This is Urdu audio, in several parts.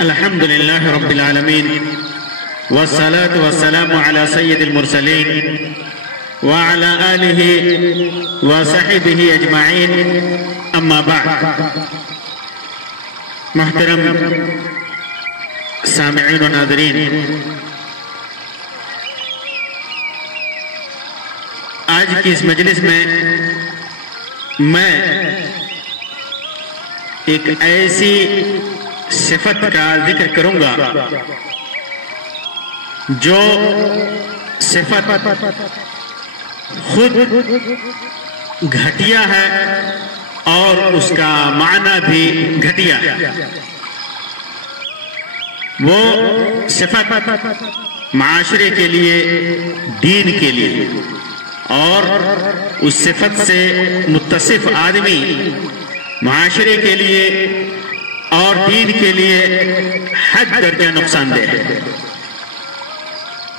الحمد لله رب العالمين والصلاة والسلام على سيد المرسلين وعلى آله وصحبه أجمعين أما بعد. محترم سامعین و ناظرین، آج کی اس مجلس میں ایک ایسی صفت کا ذکر کروں گا جو صفت خود گھٹیا ہے اور اس کا معنی بھی گھٹیا ہے. وہ صفت معاشرے کے لیے، دین کے لیے، اور اس صفت سے متصف آدمی معاشرے کے لیے اور دین کے لیے حد درجہ نقصان دہ ہے.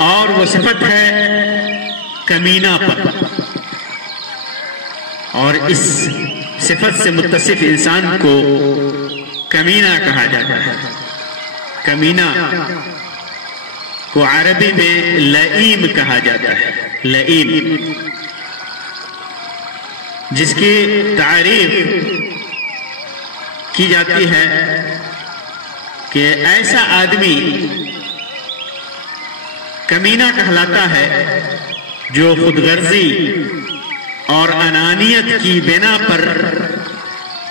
اور وہ صفت ہے کمینہ پن. اور اس صفت سے متصف انسان کو کمینہ کہا جاتا ہے. کمینہ کو عربی میں لئیم کہا جاتا ہے. لئیم، جس کی تعریف کی جاتی ہے کہ ایسا آدمی کمینہ کہلاتا ہے جو خود غرضی اور انانیت کی بنا پر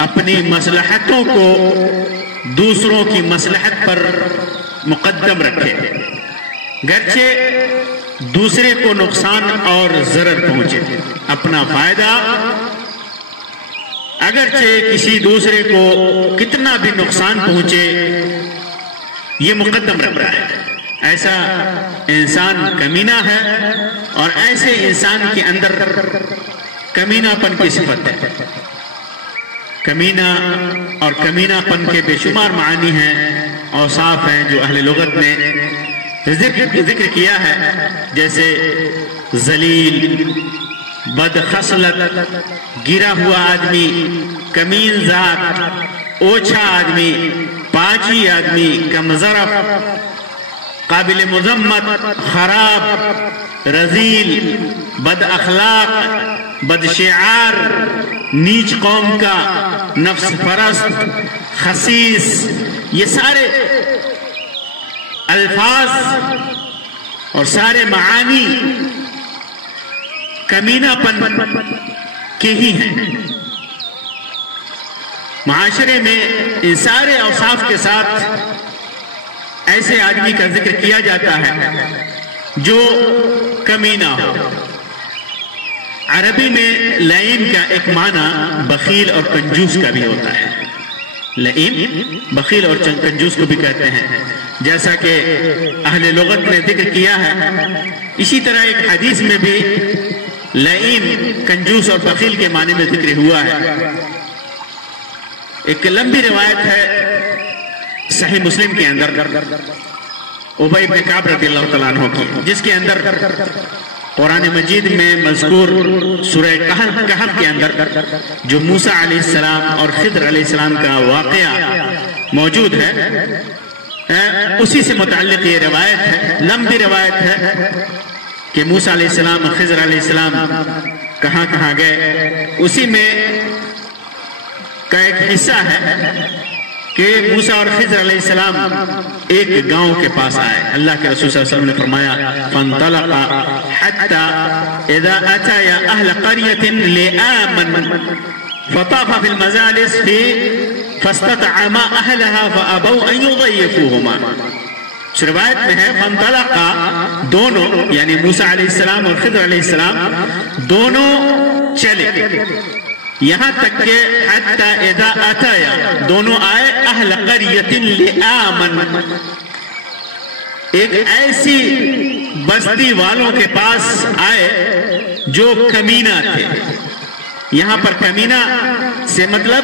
اپنی مصلحتوں کو دوسروں کی مصلحت پر مقدم رکھے، گرچہ دوسرے کو نقصان اور ضرر پہنچے. اپنا فائدہ اگرچہ کسی دوسرے کو کتنا بھی نقصان پہنچے یہ مقدم رکھ رہا ہے. ایسا انسان کمینہ ہے، اور ایسے انسان کے اندر کمینہ پن کی صفت ہے. کمینہ اور کمینہ پن کے بے شمار معانی ہیں، اوصاف ہیں جو اہل لغت نے ذکر کیا ہے، جیسے ذلیل، بد خصلت، گرا ہوا آدمی، کمین ذات، اوچھا آدمی، پاجی آدمی، کمظرف، قابل مذمت، خراب، رذیل، بد اخلاق، بد شعار، نیچ قوم کا، نفس پرست، خسیس. یہ سارے الفاظ اور سارے معانی کمینہ پن کے ہی ہیں. معاشرے میں ان سارے اوصاف کے ساتھ ایسے آدمی کا ذکر کیا جاتا ہے جو کمینہ ہو. عربی میں لئیم کا ایک معنی بخیل اور کنجوس کا بھی ہوتا ہے. لئیم بخیل اور کنجوس کو بھی کہتے ہیں، جیسا کہ اہل لغت نے ذکر کیا ہے. اسی طرح ایک حدیث میں بھی لئیم، کنجوس اور بخیل کے معنی میں ذکر ہوا ہے. ایک لمبی روایت ہے صحیح مسلم کے اندر ابی بن کعب رضی اللہ تعالیٰ عنہ کی، جس کے اندر قرآن مجید میں مذکور سورہ کہف کے اندر جو موسیٰ علیہ السلام اور خضر علیہ السلام کا واقعہ موجود ہے، اسی سے متعلق یہ روایت ہے. لمبی روایت ہے کہ موسیٰ علیہ السلام اور خضر علیہ السلام کہاں کہاں گئے. اسی میں کا ایک حصہ ہے کہ موسیٰ اور خضر علیہ السلام ایک گاؤں کے پاس آئے. اللہ کے رسول صلی اللہ علیہ وسلم نے فرمایا فانطلقا حتى اذا اتيا اهل قرية لآمن فطاف في المجالس فاستطعما اهلها فابوا ان يضيفوهما. اس روایت میں ہے فانطلقا، دونوں یعنی موسیٰ علیہ السلام اور خضر علیہ السلام دونوں چلے، یہاں تک کہ حتی اذا اتایا، دونوں آئے اہل قریۃ لآمن، ایک ایسی بستی والوں کے پاس آئے جو کمینہ تھے. یہاں پر کمینہ سے مطلب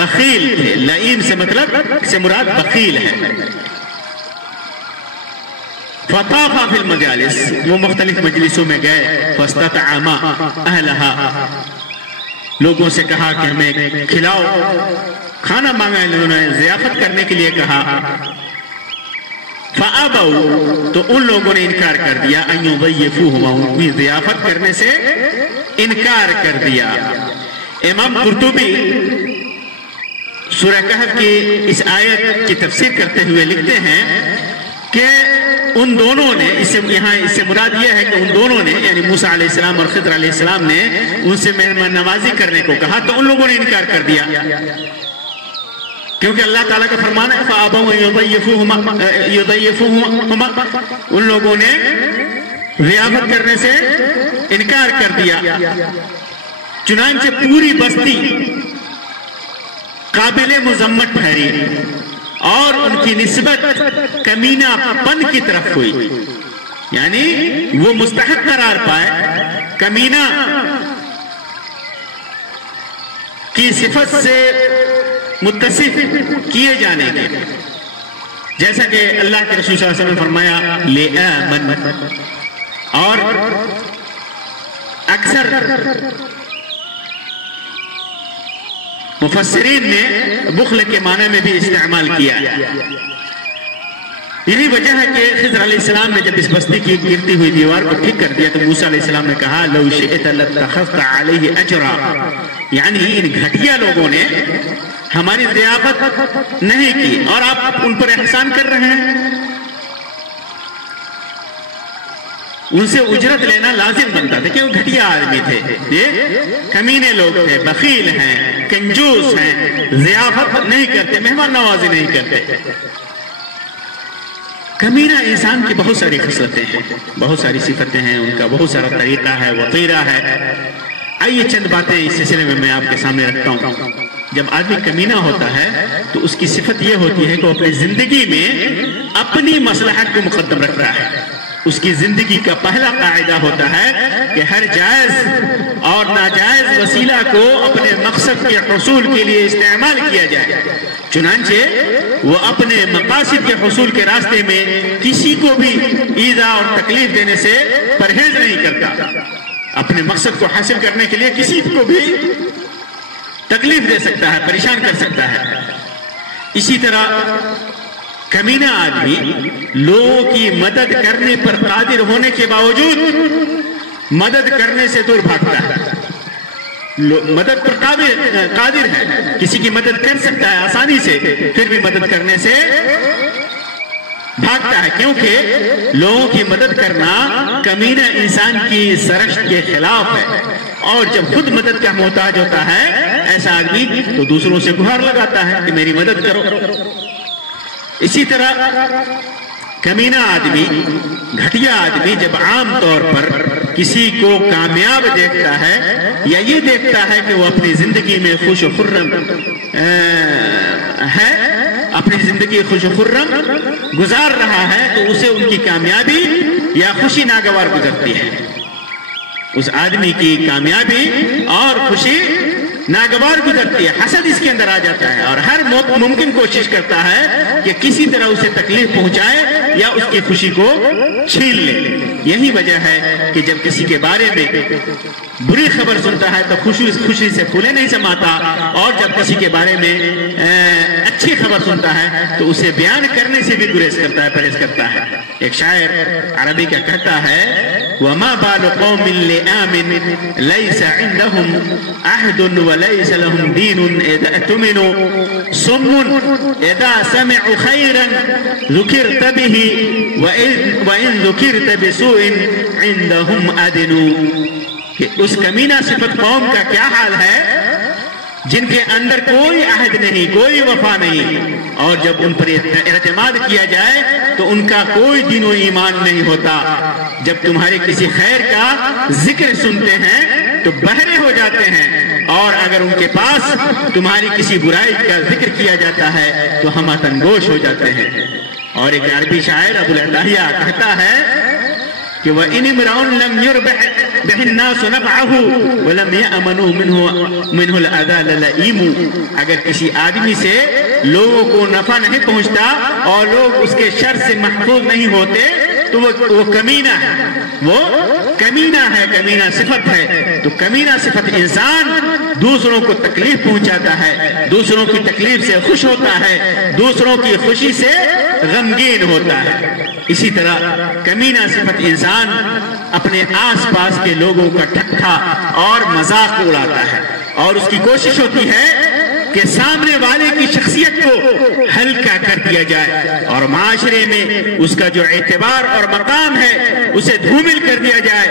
بخیل تھے، لئیم سے مطلب سے مراد بخیل ہے. فطافا فی المجالس، وہ مختلف مجلسوں میں گئے. فاستطعما اہلہا، لوگوں سے کہا کہ ہمیں کھلاؤ. کھانا مانگا انہوں نے، ضیافت کرنے کے لیے کہا، فَأَبَوْا تو ان لوگوں نے انکار کر دیا، أَن يُضَيِّفُوهُمَا ان کی ضیافت کرنے سے انکار کر دیا۔ امام قرطبی سورہ کہف کی اس آیت کی تفسیر کرتے ہوئے لکھتے ہیں کہ ان دونوں نے، اس سے مراد یہ ہے کہ ان دونوں نے یعنی موسیٰ علیہ السلام اور خضر علیہ السلام نے ان سے مہمان نوازی کرنے کو کہا تو ان لوگوں نے انکار کر دیا، کیونکہ اللہ تعالیٰ کا فرمان ہے فَأَبَوْا أَن يُضَيِّفُوهُمَا ان لوگوں نے ضیافت کرنے سے انکار کر دیا۔ چنانچہ پوری بستی قابل مذمت ٹھہری اور ان کی نسبت کمینہ پن کی طرف ہوئی، یعنی وہ مستحق قرار پائے کمینہ کی صفت سے متصف کیے جانے کے، جیسا کہ اللہ کے رسول صلی اللہ علیہ وسلم نے فرمایا لِآمَنَ، اور اکثر مفسرین نے بخل کے معنی میں بھی استعمال کیا۔ یہی وجہ ہے کہ خضر علیہ السلام نے جب اس بستی کی گرتی ہوئی دیوار کو ٹھیک کر دیا تو موسیٰ علیہ السلام نے کہا لو شئت لاتخذت علیہ اجرا، یعنی ان گھٹیا لوگوں نے ہماری ضیافت نہیں کی اور آپ ان پر احسان کر رہے ہیں، ان سے اجرت لینا لازم بنتا تھا کہ وہ گھٹیا آدمی تھے، یہ کمینے لوگ تھے، بخیل ہیں، کنجوس ہیں، ضیافت نہیں کرتے، مہمان نوازی نہیں کرتے۔ کمینہ انسان کی بہت ساری خصلتیں ہیں، بہت ساری صفتیں ہیں، ان کا بہت سارا طریقہ ہے، وطیرہ ہے۔ آئیے چند باتیں اس سلسلے میں آپ کے سامنے رکھتا ہوں۔ جب آدمی کمینہ ہوتا ہے تو اس کی صفت یہ ہوتی ہے کہ وہ اپنی زندگی میں اپنی مصلحت کو مقدم رکھتا ہے۔ اس کی زندگی کا پہلا قاعدہ ہوتا ہے کہ ہر جائز اور ناجائز وسیلہ کو اپنے مقصد کے حصول کے لیے استعمال کیا جائے، چنانچہ وہ اپنے مقاصد کے حصول کے راستے میں کسی کو بھی ایذا اور تکلیف دینے سے پرہیز نہیں کرتا، اپنے مقصد کو حاصل کرنے کے لیے کسی کو بھی تکلیف دے سکتا ہے، پریشان کر سکتا ہے۔ اسی طرح کمینہ آدمی لوگوں کی مدد کرنے پر قادر ہونے کے باوجود مدد کرنے سے دور بھاگتا ہے۔ مدد پر قادر ہے، کسی کی مدد کر سکتا ہے آسانی سے، پھر بھی مدد کرنے سے بھاگتا ہے، کیونکہ لوگوں کی مدد کرنا کمینہ انسان کی سرشت کے خلاف ہے، اور جب خود مدد کا محتاج ہوتا ہے ایسا آدمی تو دوسروں سے گہار لگاتا ہے کہ میری مدد کرو۔ اسی طرح کمینہ آدمی، گھٹیا آدمی جب عام طور پر کسی کو کامیاب دیکھتا ہے یا یہ دیکھتا ہے کہ وہ اپنی زندگی میں خوش و خرم ہے، اپنی زندگی خوش و خرم گزار رہا ہے، تو اسے ان کی کامیابی یا خوشی ناگوار گزرتی ہے۔ اس آدمی کی کامیابی اور خوشی ناگوار گزرتی ہے، حسد اس کے اندر آ جاتا ہے اور ہر ممکن کوشش کرتا ہے کہ کسی طرح اسے تکلیف پہنچائے یا اس کی خوشی کو چھین لے۔ یہی وجہ ہے کہ جب کسی کے بارے میں بری خبر سنتا ہے تو خوشی سے پھولے نہیں سماتا، اور جب کسی کے بارے میں اچھی خبر سنتا ہے تو اسے بیان کرنے سے بھی گریز کرتا ہے، پرہیز کرتا ہے۔ ایک شاعر عربی کا کہتا ہے وَمَا بَالُ قَوْمٍ لِآمٍ لَيْسَ عِنْدَهُمْ عَهْدٌ وَلَيْسَ لَهُمْ دِينٌ إِذَا اؤْتُمِنُوا صُمٌّ إِذَا سَمِعُوا خَيْرًا ذُكِرْتَ بِهِ وَإِنْ ذُكِرْتَ بِسُوءٍ عِنْدَهُمْ أَدِنُوا۔ کہ اس کمینہ صفت قوم کا کیا حال ہے جن کے اندر کوئی عہد نہیں، کوئی وفا نہیں، اور جب ان پر اعتماد کیا جائے تو ان کا کوئی دین و ایمان نہیں ہوتا۔ جب تمہارے کسی خیر کا ذکر سنتے ہیں تو بہرے ہو جاتے ہیں، اور اگر ان کے پاس تمہاری کسی برائی کا ذکر کیا جاتا ہے تو ہم تنگوش ہو جاتے ہیں۔ اور ایک عربی شاعر ابو العتاہیہ کہتا ہے کہ وَإِنِ امْرَؤٌ لَمْ يُرْبِحْ بِهِ النَّاسُ نَفْعَهُ وَلَمْ يَأْمَنُوا مِنْهُ الْأَذَى لَلَئِيمُ، اگر کسی آدمی سے لوگوں کو نفع نہیں پہنچتا اور لوگ اس کے شر سے محفوظ نہیں ہوتے تو وہ کمینہ ہے، وہ کمینہ ہے، کمینہ صفت ہے۔ تو کمینہ صفت انسان دوسروں کو تکلیف پہنچاتا ہے، دوسروں کی تکلیف سے خوش ہوتا ہے، دوسروں کی خوشی سے غمگین ہوتا ہے۔ اسی طرح کمینہ صفت انسان اپنے آس پاس کے لوگوں کا ٹھٹھا اور مذاق اڑاتا ہے، اور اس کی کوشش ہوتی ہے کہ سامنے والے کی شخصیت کو ہلکا کر دیا جائے اور معاشرے میں اس کا جو اعتبار اور مقام ہے اسے دھومل کر دیا جائے۔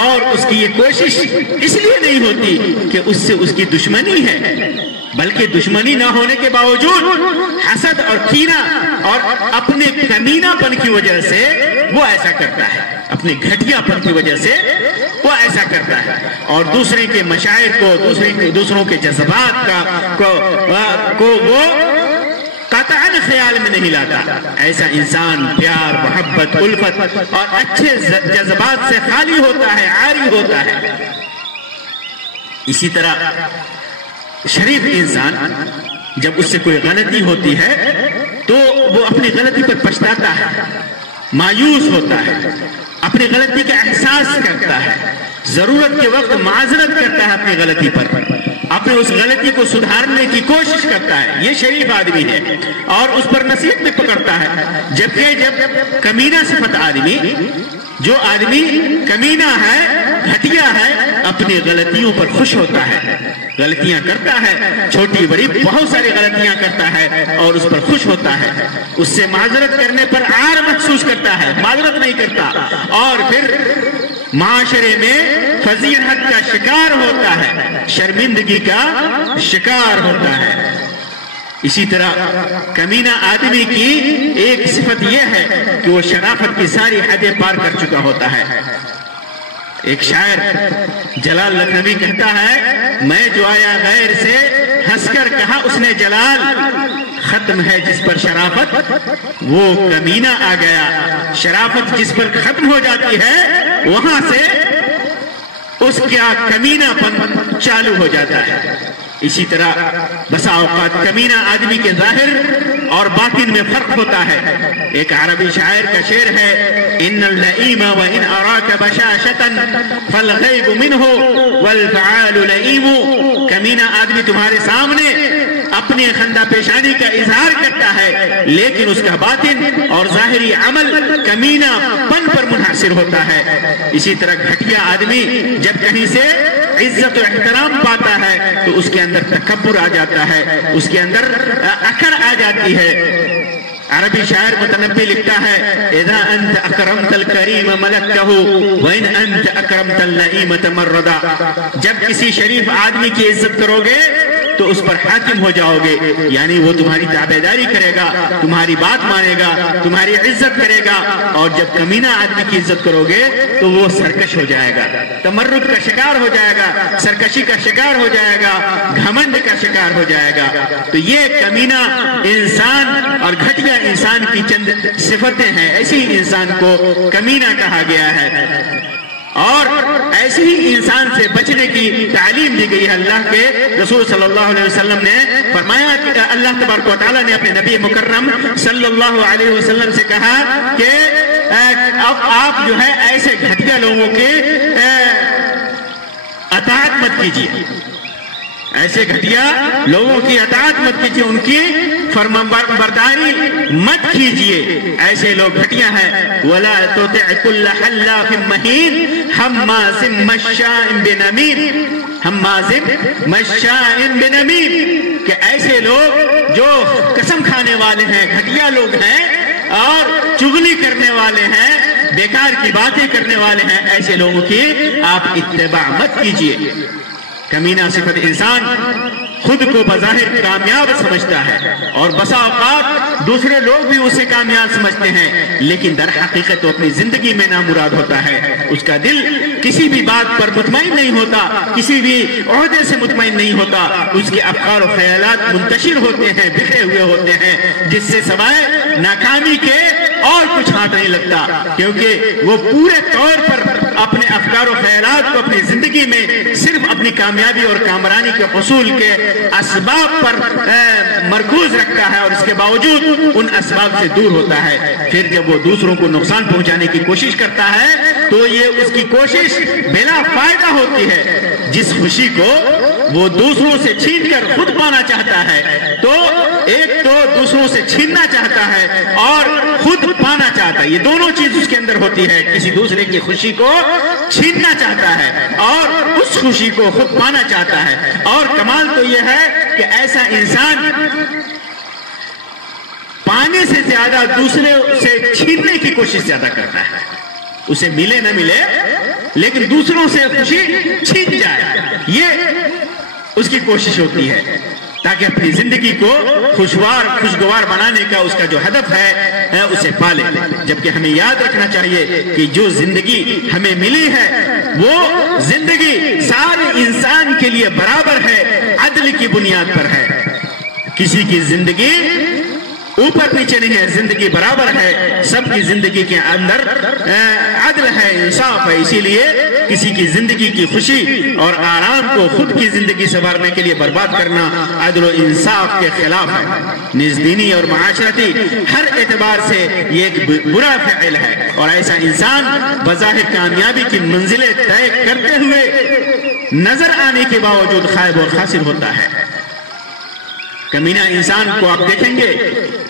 اور اس کی یہ کوشش اس لیے نہیں ہوتی کہ اس سے اس کی دشمنی ہے، بلکہ دشمنی نہ ہونے کے باوجود حسد اور کینہ اور اپنے کمینہ پن کی وجہ سے وہ ایسا کرتا ہے، اپنے گھٹیا پن کی وجہ سے وہ ایسا کرتا ہے، اور دوسرے کے مشاعر کو، دوسروں کے جذبات کو وہ قطعاً خیال میں نہیں لاتا۔ ایسا انسان پیار، محبت، الفت اور اچھے جذبات سے خالی ہوتا ہے، عاری ہوتا ہے۔ اسی طرح شریف انسان جب اس سے کوئی غلطی ہوتی ہے تو وہ اپنی غلطی پر پچھتاتا ہے، مایوس ہوتا ہے، اپنی غلطی کا احساس کرتا ہے، ضرورت کے وقت معذرت کرتا ہے اپنی غلطی پر، اپنے اس غلطی کو سدھارنے کی کوشش کرتا ہے۔ یہ شریف آدمی ہے اور اس پر نصیحت بھی پکڑتا ہے۔ جبکہ جب کمینہ صفت آدمی، جو آدمی کمینہ ہے، گھٹیا ہے، اپنی غلطیوں پر خوش ہوتا ہے، غلطیاں کرتا ہے، چھوٹی بڑی بہت ساری غلطیاں کرتا ہے اور اس پر خوش ہوتا ہے، اس سے معذرت کرنے پر عار محسوس کرتا ہے، معذرت نہیں کرتا، اور پھر معاشرے میں فضیحت کا شکار ہوتا ہے، شرمندگی کا شکار ہوتا ہے۔ اسی طرح کمینہ آدمی کی ایک صفت یہ ہے کہ وہ شرافت کی ساری حدیں پار کر چکا ہوتا ہے۔ ایک شاعر جلال لکھنوی کہتا ہے، میں جو آیا غیر سے ہنس کر کہا اس نے جلال، ختم ہے جس پر شرافت وہ کمینہ آ گیا۔ شرافت جس پر ختم ہو جاتی ہے وہاں سے اس کا کمینہ پن چالو ہو جاتا ہے۔ اسی طرح بسا اوقات کمینہ آدمی کے ظاہر اور باطن میں فرق ہوتا ہے۔ ایک عربی شاعر کا شعر ہے، ان اللئیم وان اراک بشاشتا فالغیب منہ والفعال لئیم۔ کمینہ آدمی تمہارے سامنے اپنے خندہ پیشانی کا اظہار کرتا ہے، لیکن اس کا باطن اور ظاہری عمل کمینہ پن پر منحصر ہوتا ہے۔ اسی طرح گھٹیا آدمی جب کہیں سے عزت و احترام پاتا ہے تو اس کے اندر تکبر آ جاتا ہے، اس کے اندر اکڑ آ جاتی ہے۔ عربی شاعر متنبی لکھتا ہے، اذا انت اکرمت الکریم ملکتہ وان انت اکرمت اللئیم تمردا۔ جب کسی شریف آدمی کی عزت کرو گے تو اس پر حاکم ہو جاؤ گے، یعنی وہ تمہاری تابعداری کرے گا، تمہاری بات مانے گا، تمہاری عزت کرے گا، اور جب کمینہ آدمی کی عزت کرو گے تو وہ سرکش ہو جائے گا، تمرد کا شکار ہو جائے گا، سرکشی کا شکار ہو جائے گا، گھمنڈ کا شکار ہو جائے گا۔ تو یہ کمینہ انسان اور گھٹیا انسان کی چند صفتیں ہیں، ایسی انسان کو کمینہ کہا گیا ہے۔ اور ایسے ہی انسان سے بچنے کی تعلیم دی گئی ہے۔ اللہ کے رسول صلی اللہ علیہ وسلم نے فرمایا کہ اللہ تبارک و تعالیٰ نے اپنے نبی مکرم صلی اللہ علیہ وسلم سے کہا کہ اب آپ جو ہے ایسے گھٹیا لوگوں کے اطاعت مت کیجیے، ایسے گھٹیا لوگوں کی اطاعت مت کیجیے، ان کی فرمانبرداری مت کیجیے، ایسے لوگ گھٹیا ہیں۔ وَلَا تُطِعْ كُلَّ حَلَّافٍ مَّهِينٍ حَمَّازٍ مَّشَّاءٍ بِنَمِيمٍ، حَمَّازٍ مَّشَّاءٍ بِنَمِيمٍ، کہ ایسے لوگ جو قسم کھانے والے ہیں، گھٹیا لوگ ہیں اور چغلی کرنے والے ہیں، بیکار کی باتیں کرنے والے ہیں، ایسے لوگوں کی آپ اتباع مت کیجیے۔ کمینہ صفت انسان خود کو بظاہر کامیاب سمجھتا ہے اور بسا اوقات دوسرے لوگ بھی اسے کامیاب سمجھتے ہیں، لیکن در حقیقت وہ اپنی زندگی میں نامراد ہوتا ہے۔ اس کا دل کسی بھی بات پر مطمئن نہیں ہوتا، کسی بھی عہدے سے مطمئن نہیں ہوتا، اس کے افکار و خیالات منتشر ہوتے ہیں، بکھرے ہوئے ہوتے ہیں، جس سے سوائے ناکامی کے اور کچھ ہاتھ نہیں لگتا، کیونکہ وہ پورے طور پر اپنے افکار و خیالات کو اپنی زندگی میں صرف اپنی کامیابی اور کامرانی کے حصول کے اسباب پر مرکوز رکھتا ہے اور اس کے باوجود ان اسباب سے دور ہوتا ہے، پھر جب وہ دوسروں کو نقصان پہنچانے کی کوشش کرتا ہے تو یہ اس کی کوشش بلا فائدہ ہوتی ہے۔ جس خوشی کو وہ دوسروں سے چھین کر خود پانا چاہتا ہے، تو ایک تو دوسروں سے چھیننا چاہتا ہے اور خود پانا چاہتا ہے، یہ دونوں چیز اس کے اندر ہوتی ہے۔ کسی دوسرے کی خوشی کو چھیننا چاہتا ہے اور اس خوشی کو خود پانا چاہتا ہے، اور کمال تو یہ ہے کہ ایسا انسان پانے سے زیادہ دوسرے سے چھیننے کی کوشش زیادہ کرتا ہے، اسے ملے نہ ملے لیکن دوسروں سے خوشی چھین جائے، یہ اس کی کوشش ہوتی ہے تاکہ اپنی زندگی کو خوشگوار بنانے کا اس کا جو ہدف ہے اسے پالے۔ جبکہ ہمیں یاد رکھنا چاہیے کہ جو زندگی ہمیں ملی ہے وہ زندگی سارے انسان کے لیے برابر ہے، عدل کی بنیاد پر ہے، کسی کی زندگی اوپر نیچے نہیں ہے، زندگی برابر ہے، سب کی زندگی کے اندر عدل ہے، انصاف ہے۔ اسی لیے کسی کی زندگی کی خوشی اور آرام کو خود کی زندگی سنوارنے کے لیے برباد کرنا عدل و انصاف کے خلاف ہے، نز دینی اور معاشرتی ہر اعتبار سے یہ ایک برا فعل ہے، اور ایسا انسان بظاہر کامیابی کی منزلیں طے کرتے ہوئے نظر آنے کے باوجود خائب اور خاسر ہوتا ہے۔ کمینہ انسان کو آپ دیکھیں گے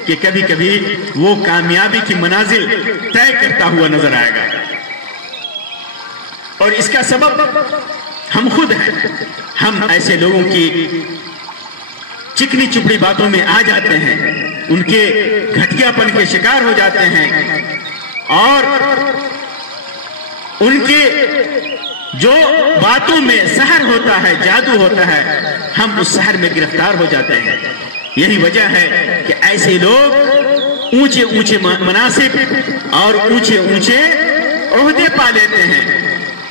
کہ کبھی کبھی وہ کامیابی کی منازل طے کرتا ہوا نظر آئے گا، اور اس کا سبب ہم خود ہیں۔ ہم ایسے لوگوں کی چکنی چپڑی باتوں میں آ جاتے ہیں، ان کے گھٹیا پن کے شکار ہو جاتے ہیں، اور ان کے جو باتوں میں سحر ہوتا ہے، جادو ہوتا ہے، ہم اس سحر میں گرفتار ہو جاتے ہیں۔ یہی وجہ ہے کہ ایسے لوگ اونچے اونچے مناصب اور اونچے اونچے عہدے پا لیتے ہیں۔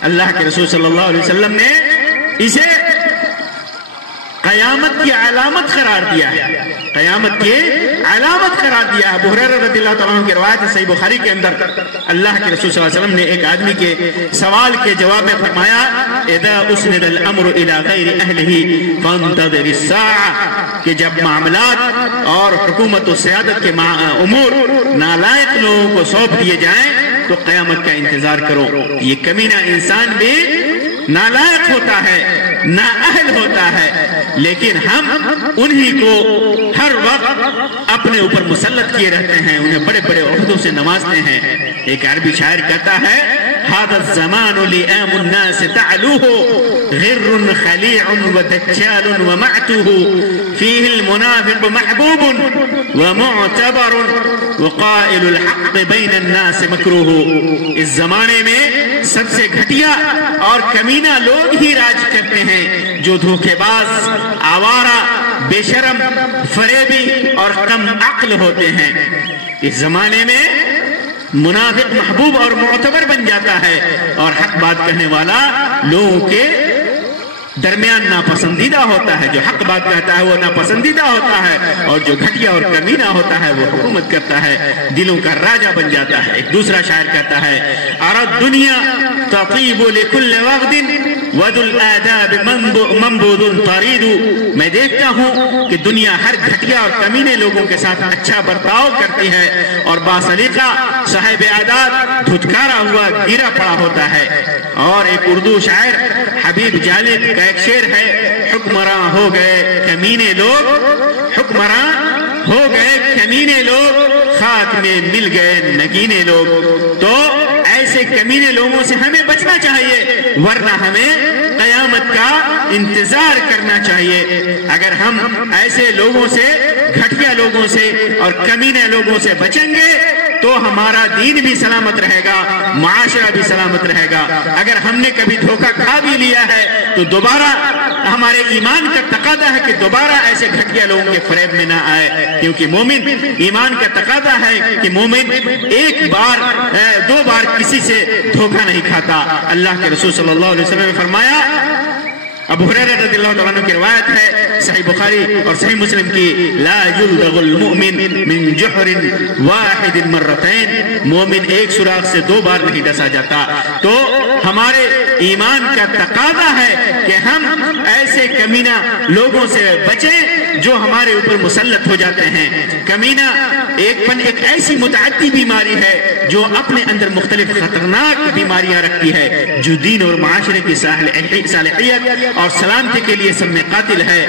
اللہ کے رسول صلی اللہ علیہ وسلم نے اسے قیامت کی علامت قرار دیا ہے، قیامت کی علامت قرار دیا ہے۔ ابو ہریرہ رضی اللہ تعالیٰ عنہ کی روایت ہے صحیح بخاری کے اندر، اللہ کے رسول صلی اللہ علیہ وسلم نے ایک آدمی کے سوال کے جواب میں فرمایا اذا اسند الامر الى غیر اہلہ فانتظر الساعہ، کہ جب معاملات اور حکومت و سیادت کے امور نالائق لوگوں کو سونپ دیے جائیں تو قیامت کا انتظار کرو۔ یہ کمینہ انسان بھی نالائق ہوتا ہے، نااہل ہوتا ہے، لیکن ہم انہی کو ہر وقت اپنے اوپر مسلط کیے رہتے ہیں، انہیں بڑے بڑے عہدوں سے نوازتے ہیں۔ ایک عربی شاعر کہتا ہے هذا الزمان لئام الناس تعلوه غر خليع ودجال ومعته فيه المنافق محبوب ومعتبر وقائل الحق بين الناس مكروه۔ اس زمانے میں سب سے گھٹیا اور کمینہ لوگ ہی راج کرتے ہیں، جو دھوکے باز، آوارہ، بے شرم، فریبی اور کم عقل ہوتے ہیں۔ اس زمانے میں منافق محبوب اور معتبر بن جاتا ہے، اور حق بات کہنے والا لوگوں کے درمیان ناپسندیدہ ہوتا ہے۔ جو حق بات کہتا ہے وہ ناپسندیدہ ہوتا ہے، اور جو گھٹیا اور کمینہ ہوتا ہے وہ حکومت کرتا ہے، دلوں کا راجہ بن جاتا ہے۔ ایک دوسرا شاعر کہتا ہے ارد دنیا تطیب لکل وغد وذو الآداب منبوذ طرید، میں دیکھتا ہوں کہ دنیا ہر گھٹیا اور کمینے لوگوں کے ساتھ اچھا برتاؤ کرتی ہے، اور باسلیقہ صاحب عادات دھتکارا ہوا گرا پڑا ہوتا ہے۔ اور ایک اردو شاعر حبیب جالب کا ایک شعر ہے حکمراں ہو گئے کمینے لوگ، حکمراں ہو گئے کمینے لوگ، خاک میں مل گئے نگینے لوگ۔ تو ایسے کمینے لوگوں سے ہمیں بچنا چاہیے، ورنہ ہمیں قیامت کا انتظار کرنا چاہیے۔ اگر ہم ایسے لوگوں سے، گھٹیا لوگوں سے اور کمینے لوگوں سے بچیں گے تو ہمارا دین بھی سلامت رہے گا، معاشرہ بھی سلامت رہے گا۔ اگر ہم نے کبھی دھوکہ کھا بھی لیا ہے تو دوبارہ ہمارے ایمان کا تقاضا ہے کہ دوبارہ ایسے گھٹیا لوگوں کے فریب میں نہ آئے، کیونکہ مومن ایمان کا تقاضا ہے کہ مومن ایک بار دو بار کسی سے دھوکہ نہیں کھاتا۔ اللہ کے رسول صلی اللہ علیہ وسلم نے فرمایا، ابو ہریرہ رضی اللہ تعالیٰ عنہ کی روایت ہے صحیح بخاری اور صحیح مسلم کی، لا یلدغ المؤمن من جحر واحد مرتين، مومن ایک سوراخ سے دو بار نہیں ڈسا جاتا۔ تو ہمارے ایمان کا تقاضا ہے کہ ہم ایسے کمینہ لوگوں سے بچیں جو ہمارے اوپر مسلط ہو جاتے ہیں۔ کمینہ ایک ایسی متعدی بیماری ہے جو اپنے اندر مختلف خطرناک بیماریاں رکھتی ہے، جو دین اور معاشرے کی صالحیت اور سلامتی کے لیے سب میں قاتل ہے۔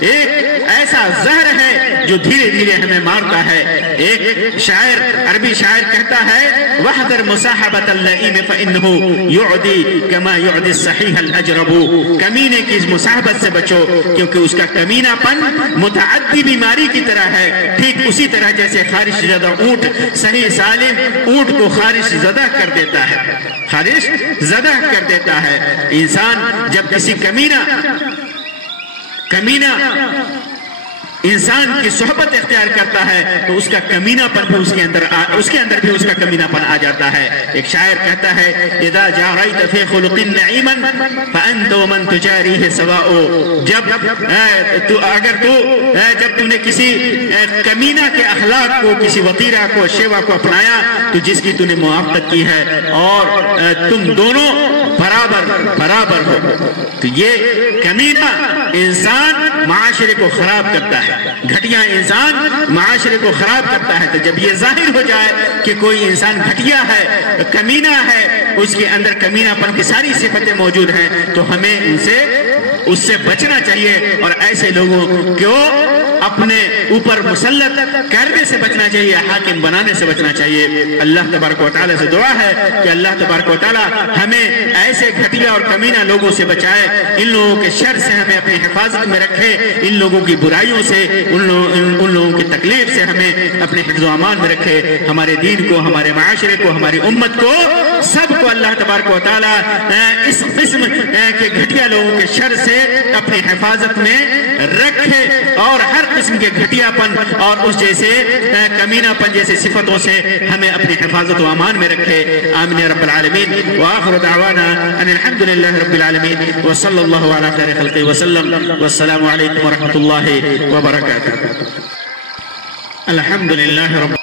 ایک ایسا زہر ہے جو دھیرے دھیرے ہمیں مارتا ہے۔ ایک شاعر، عربی شاعر کہتا ہے وَحْذَرْ مُصَاحَبَةَ اللَّئِيمِ فَإِنَّهُ يُعْدِي كَمَا يُعْدِي الصَّحِيحَ الْأَجْرَبُ۔ کمینے کی اس مصاحبت سے بچو کیونکہ اس کا کمینہ پن متعدی بیماری کی طرح ہے، ٹھیک اسی طرح جیسے خارش زدہ اونٹ صحیح سالم اونٹ کو خارش زدہ کر دیتا ہے، خارش زدہ کر دیتا ہے۔ انسان جب کسی کمینہ انسان کی صحبت اختیار کرتا ہے تو اس کا کمینہ پن بھی اس کے اندر بھی اس کا کمینہ پن آ جاتا ہے۔ ایک شاعر کہتا ہے اذا جاريت في خلق نعيما فانت ومن تجاريه سواء۔ جب تو نے کسی کمینہ کے اخلاق کو، کسی وطیرہ کو، شیوا کو اپنایا تو جس کی تو نے موافقت کی ہے اور تم دونوں برابر ہو۔ تو یہ کمینہ انسان معاشرے کو خراب کرتا ہے، گھٹیا انسان معاشرے کو خراب کرتا ہے۔ تو جب یہ ظاہر ہو جائے کہ کوئی انسان گھٹیا ہے، کمینہ ہے، اس کے اندر کمینہ پن کی ساری صفتیں موجود ہیں، تو ہمیں اس سے بچنا چاہیے اور ایسے لوگوں کو اپنے اوپر مسلط کرنے سے بچنا چاہیے، حاکم بنانے سے بچنا چاہیے۔ اللہ تبارک و تعالیٰ سے دعا ہے کہ اللہ تبارک و تعالیٰ ہمیں ایسے گھٹیا اور کمینہ لوگوں سے بچائے، ان لوگوں کے شر سے ہمیں اپنی حفاظت میں رکھے، ان لوگوں کی برائیوں سے، ان لوگوں کی تکلیف سے ہمیں اپنے حفظ و امان میں رکھے۔ ہمارے دین کو، ہمارے معاشرے کو، ہماری امت کو، سب کو اللہ تبارک و تعالیٰ اس قسم کے گھٹیا لوگوں کے شر سے اپنی حفاظت میں رکھے اور ہر قسم کے گھٹیا پن اور اس جیسے کمینہ پن جیسے صفتوں سے ہمیں اپنی حفاظت و امان میں رکھے۔ آمین یا رب العالمین۔ وآخر دعوانا ان الحمد للہ رب العالمین وصلی اللہ علی خیر خلقہ وسلم والسلام علیکم ورحمۃ اللہ وبرکاتہ۔ الحمد للہ رب